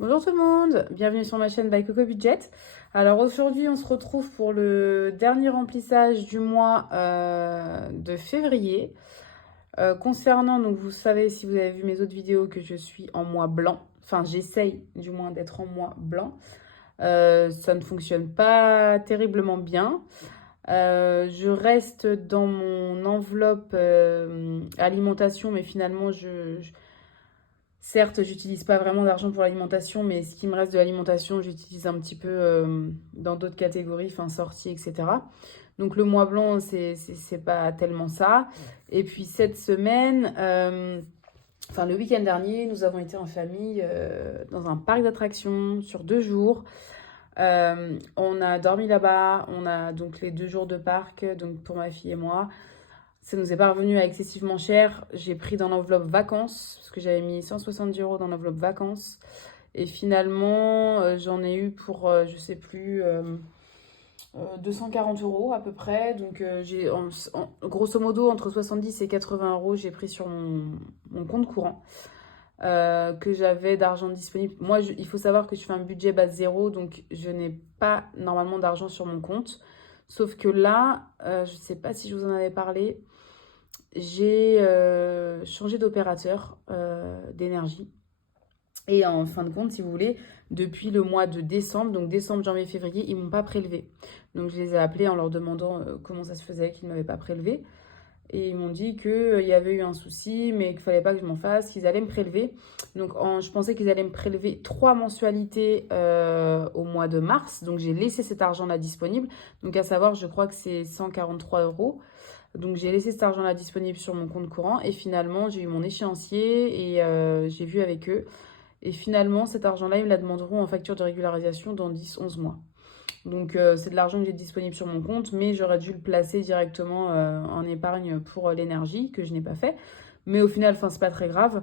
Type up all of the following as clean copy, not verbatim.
Bonjour tout le monde, bienvenue sur ma chaîne by Coco Budget. Alors aujourd'hui on se retrouve pour le dernier remplissage du mois de février. Concernant, donc vous savez si vous avez vu mes autres vidéos que je suis en mois blanc, enfin j'essaye du moins d'être en mois blanc. Ça ne fonctionne pas terriblement bien. Je reste dans mon enveloppe alimentation, mais finalement certes, j'utilise pas vraiment d'argent pour l'alimentation, mais ce qui me reste de l'alimentation, j'utilise un petit peu dans d'autres catégories, enfin sorties, etc. Donc le mois blanc, c'est pas tellement ça. Et puis cette semaine, enfin le week-end dernier, nous avons été en famille dans un parc d'attractions sur 2 jours. On a dormi là-bas, on a donc les 2 jours de parc, donc pour ma fille et moi. Ça nous est pas revenu à excessivement cher. J'ai pris dans l'enveloppe vacances, parce que j'avais mis 170 euros dans l'enveloppe vacances. Et finalement, j'en ai eu pour, je sais plus, 240 euros à peu près. Donc, grosso modo, entre 70 et 80 euros, j'ai pris sur mon compte courant. Que j'avais d'argent disponible. Moi, il faut savoir que je fais un budget base zéro, donc je n'ai pas normalement d'argent sur mon compte. Sauf que là, je ne sais pas si je vous en avais parlé, j'ai changé d'opérateur d'énergie. Et en fin de compte, si vous voulez, depuis le mois de décembre, donc décembre, janvier, février, ils ne m'ont pas prélevé. Donc je les ai appelés en leur demandant comment ça se faisait qu'ils ne m'avaient pas prélevé. Et ils m'ont dit qu'il y avait eu un souci, mais qu'il ne fallait pas que je m'en fasse, qu'ils allaient me prélever. Donc je pensais qu'ils allaient me prélever 3 mensualités au mois de mars. Donc j'ai laissé cet argent-là disponible. Donc à savoir, je crois que c'est 143 euros. Donc j'ai laissé cet argent-là disponible sur mon compte courant. Et finalement, j'ai eu mon échéancier et j'ai vu avec eux. Et finalement, cet argent-là, ils me la demanderont en facture de régularisation dans 10-11 mois. Donc c'est de l'argent que j'ai disponible sur mon compte, mais j'aurais dû le placer directement en épargne pour l'énergie, que je n'ai pas fait. Mais au final, enfin, c'est pas très grave.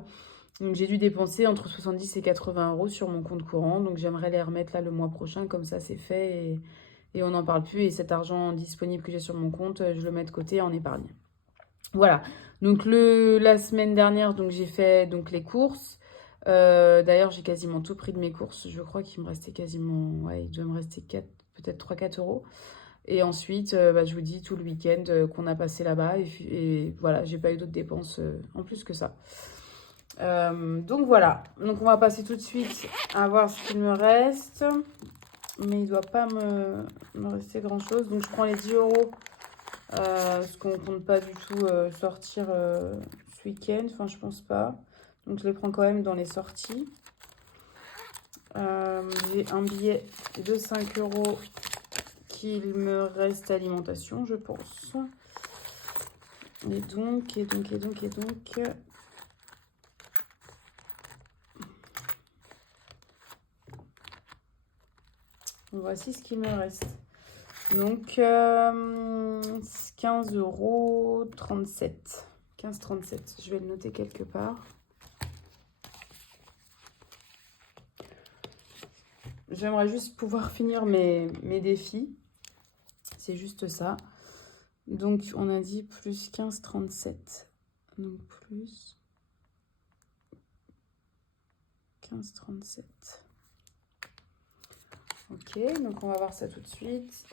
Donc j'ai dû dépenser entre 70 et 80 euros sur mon compte courant. Donc j'aimerais les remettre là le mois prochain, comme ça c'est fait et on n'en parle plus. Et cet argent disponible que j'ai sur mon compte, je le mets de côté en épargne. Voilà. Donc la semaine dernière, donc j'ai fait donc les courses. D'ailleurs, j'ai quasiment tout pris de mes courses. Je crois qu'il me restait quasiment, ouais, il devait me rester 4, peut-être 3-4 euros. Et ensuite, je vous dis tout le week-end qu'on a passé là-bas. Et voilà, j'ai pas eu d'autres dépenses en plus que ça. Donc voilà. Donc on va passer tout de suite à voir ce qu'il me reste. Mais il doit pas me rester grand-chose. Donc je prends les 10 euros. Parce qu'on compte pas du tout sortir ce week-end. Enfin, je pense pas. Donc je les prends quand même dans les sorties. J'ai un billet de 5 euros qu'il me reste alimentation, je pense. Et donc. Voici ce qui me reste. Donc 15,37 euros. 15,37. Je vais le noter quelque part. J'aimerais juste pouvoir finir mes défis. C'est juste ça. Donc, on a dit plus 15,37. Donc, plus 15,37. Ok, donc on va voir ça tout de suite.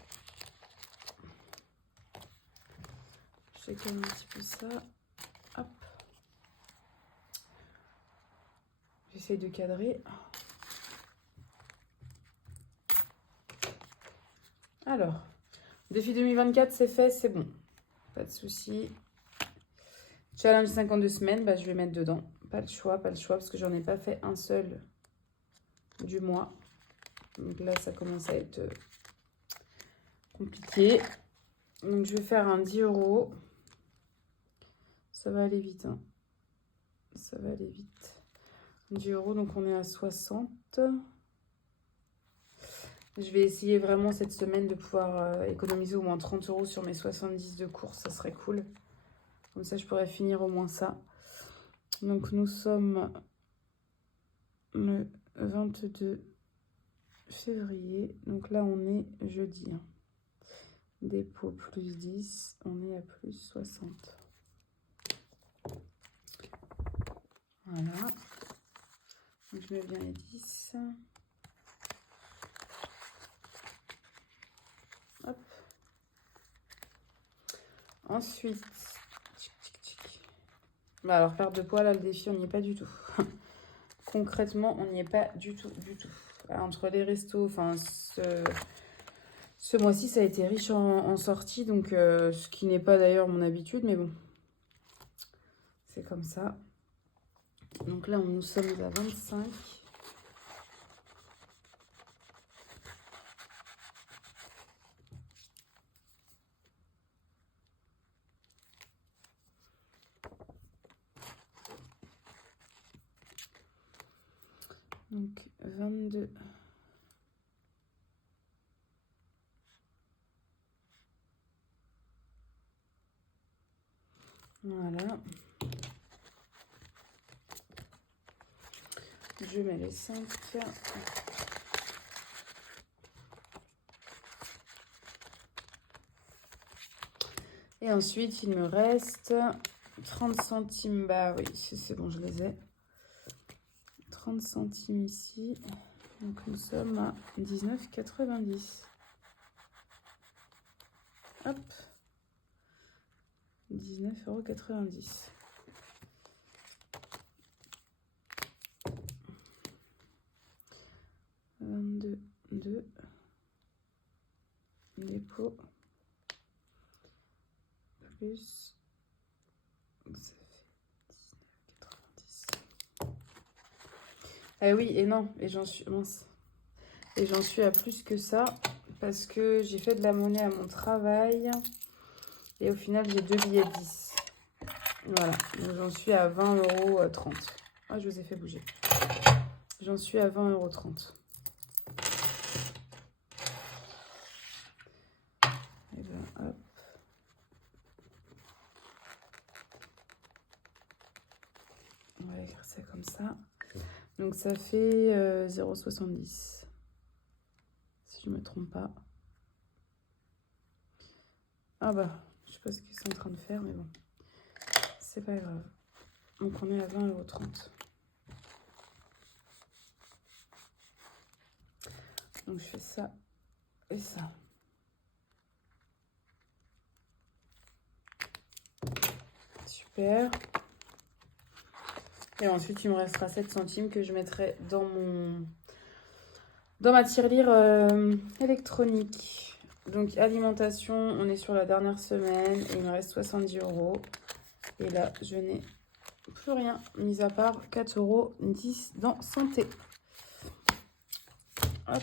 Je check un petit peu ça. Hop. J'essaie de cadrer. Alors, défi 2024, c'est fait, c'est bon. Pas de souci. Challenge 52 semaines, je vais mettre dedans. Pas le choix, parce que j'en ai pas fait un seul du mois. Donc là, ça commence à être compliqué. Donc je vais faire un 10 euros. Ça va aller vite, hein. Ça va aller vite. 10 euros, donc on est à 60. Je vais essayer vraiment cette semaine de pouvoir économiser au moins 30 euros sur mes 70 de course. Ça serait cool. Comme ça, je pourrais finir au moins ça. Donc nous sommes le 22 février. Donc là, on est jeudi. Dépôt plus 10. On est à plus 60. Voilà. Donc, je mets bien les 10. Hop. Ensuite, bah alors perte de poids, là, le défi, on n'y est pas du tout. Concrètement, on n'y est pas du tout, du tout. Entre les restos, enfin, ce mois-ci, ça a été riche en sorties, donc ce qui n'est pas d'ailleurs mon habitude, mais bon, c'est comme ça. Donc là, nous sommes à 25. Donc 22. Voilà. Je mets les 5. Et ensuite, il me reste 30 centimes. Bah oui, c'est bon, je les ai. 30 centimes ici. Donc nous sommes à 19,90. Hop. 19,90 €. 22, 2. Dépôt. Plus. Donc ça fait 19,90. Ah oui, et non, et j'en suis mince. Et j'en suis à plus que ça parce que j'ai fait de la monnaie à mon travail et au final j'ai 2 billets de 10. Voilà, donc j'en suis à 20,30 €. Ah, je vous ai fait bouger. J'en suis à 20,30 €. Et ben hop. On va écrire ça comme ça. Donc ça fait 0,70. Si je ne me trompe pas. Ah bah, je sais pas ce qu'ils sont en train de faire, mais bon. C'est pas grave. Donc on est à 20,30 €. Donc je fais ça et ça. Super. Et ensuite, il me restera 7 centimes que je mettrai dans ma tirelire électronique. Donc alimentation, on est sur la dernière semaine et il me reste 70 €. Et là, je n'ai plus rien, mis à part 4,10 € dans santé. Hop.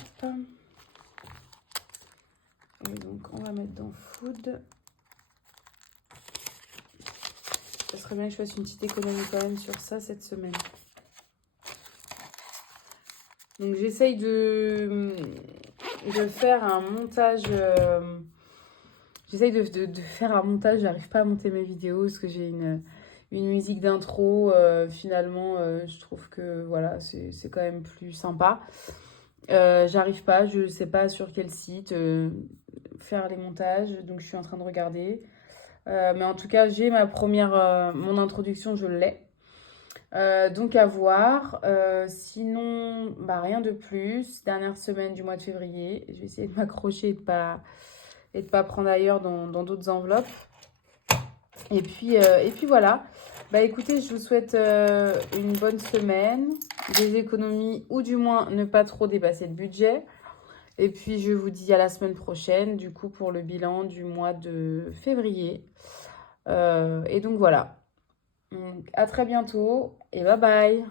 Et donc, on va mettre dans food. Ça serait bien que je fasse une petite économie quand même sur ça cette semaine. Donc, j'essaye de faire un montage. J'essaye de faire un montage. J'arrive pas à monter mes vidéos parce que j'ai une musique d'intro. Finalement, je trouve que voilà, c'est quand même plus sympa. J'arrive pas, je sais pas sur quel site faire les montages. Donc, je suis en train de regarder. Mais en tout cas, j'ai mon introduction, je l'ai. Donc à voir. Sinon, bah, rien de plus. Dernière semaine du mois de février. Je vais essayer de m'accrocher et de pas prendre ailleurs dans d'autres enveloppes. Et puis voilà. Bah écoutez, je vous souhaite une bonne semaine, des économies ou du moins ne pas trop dépasser le budget. Et puis je vous dis à la semaine prochaine, du coup pour le bilan du mois de février. Et donc voilà. Donc, à très bientôt et bye bye.